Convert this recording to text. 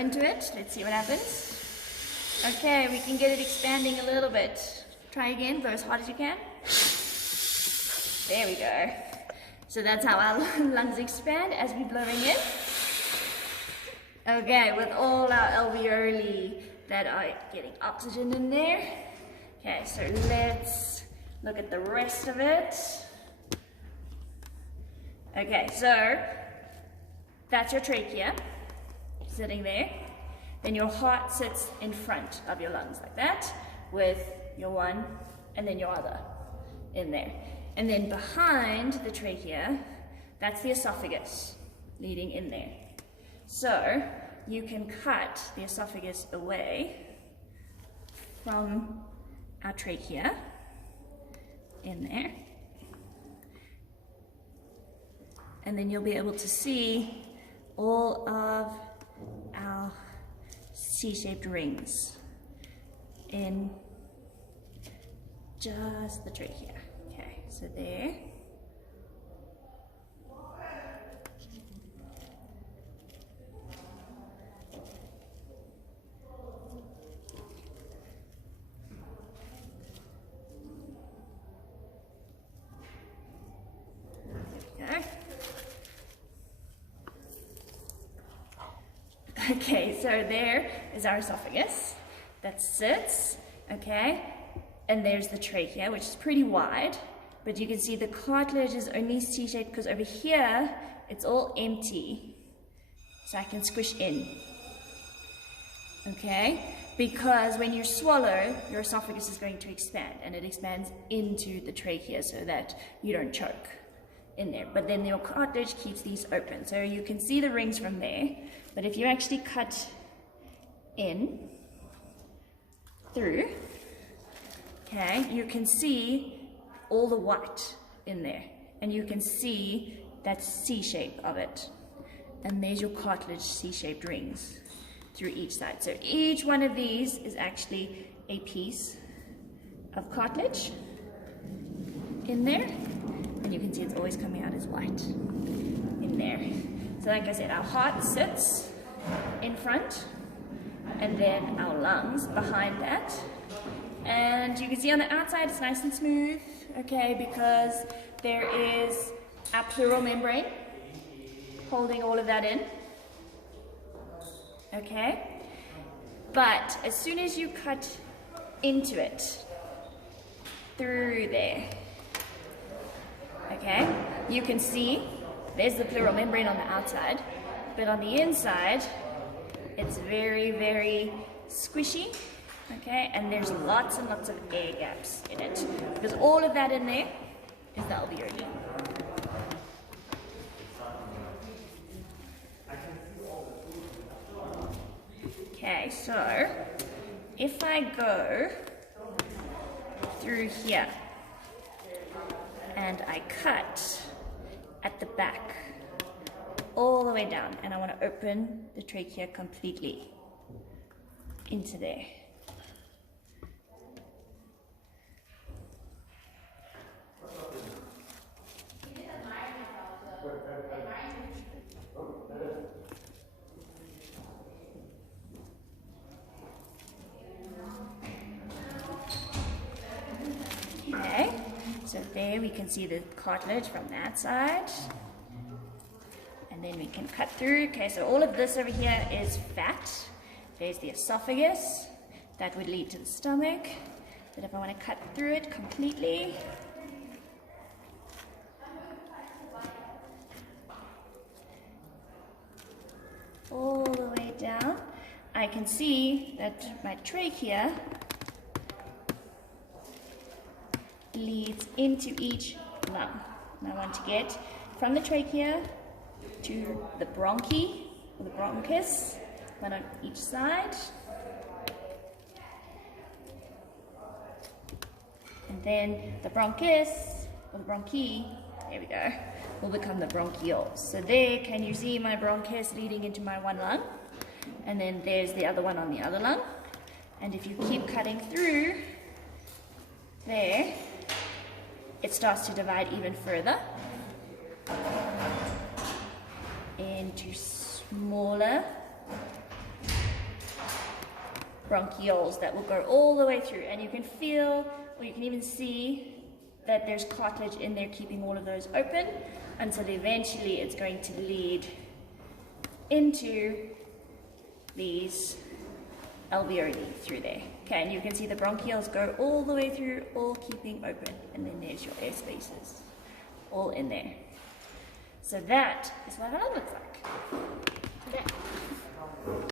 into it. Let's see what happens. Okay, we can get it expanding a little bit. Try again, blow as hard as you can. There we go. So that's how our lungs expand as we're blowing in. Okay, with all our alveoli that are getting oxygen in there. Okay, so let's look at the rest of it. Okay, so that's your trachea sitting there. Then your heart sits in front of your lungs like that, with your one and then your other in there. And then behind the trachea, that's the esophagus leading in there. So you can cut the esophagus away from our trachea in there. And then you'll be able to see all of our C-shaped rings in just the trachea. Okay, so there. Okay, so there is our esophagus that sits, okay, and there's the trachea, which is pretty wide, but you can see the cartilage is only C-shaped because over here it's all empty, so I can squish in, okay, because when you swallow, your esophagus is going to expand, and it expands into the trachea so that you don't choke in there, but then your cartilage keeps these open, so you can see the rings from there. But if you actually cut in through, okay, you can see all the white in there, and you can see that C shape of it, and there's your cartilage C-shaped rings through each side. So each one of these is actually a piece of cartilage in there, and you can see it's always coming out as white in there. So like I said, our heart sits in front, and then our lungs behind that. And you can see on the outside it's nice and smooth, okay, because there is our pleural membrane holding all of that in, okay. But as soon as you cut into it, through there, okay, you can see there's the pleural membrane on the outside, but on the inside, it's very, very squishy, okay, and there's lots and lots of air gaps in it, because all of that in there is the alveoli. Okay, so if I go through here and I cut at the back all the way down, and I want to open the trachea completely into there. Okay, so there we can see the cartilage from that side. And then we can cut through. Okay, so all of this over here is fat. There's the esophagus. That would lead to the stomach. But if I want to cut through it completely, all the way down, I can see that my trachea leads into each lung. And I want to get from the trachea to the bronchi, or the bronchus, one on each side. And then the bronchus, or the bronchi, there we go, will become the bronchioles. So there, can you see my bronchus leading into my one lung? And then there's the other one on the other lung. And if you keep cutting through there, it starts to divide even further into smaller bronchioles that will go all the way through, and you can feel, or you can even see that there's cartilage in there keeping all of those open until eventually it's going to lead into these alveoli through there. Okay, and you can see the bronchioles go all the way through, all keeping open, and then there's your air spaces all in there. So that is what that looks like. Okay.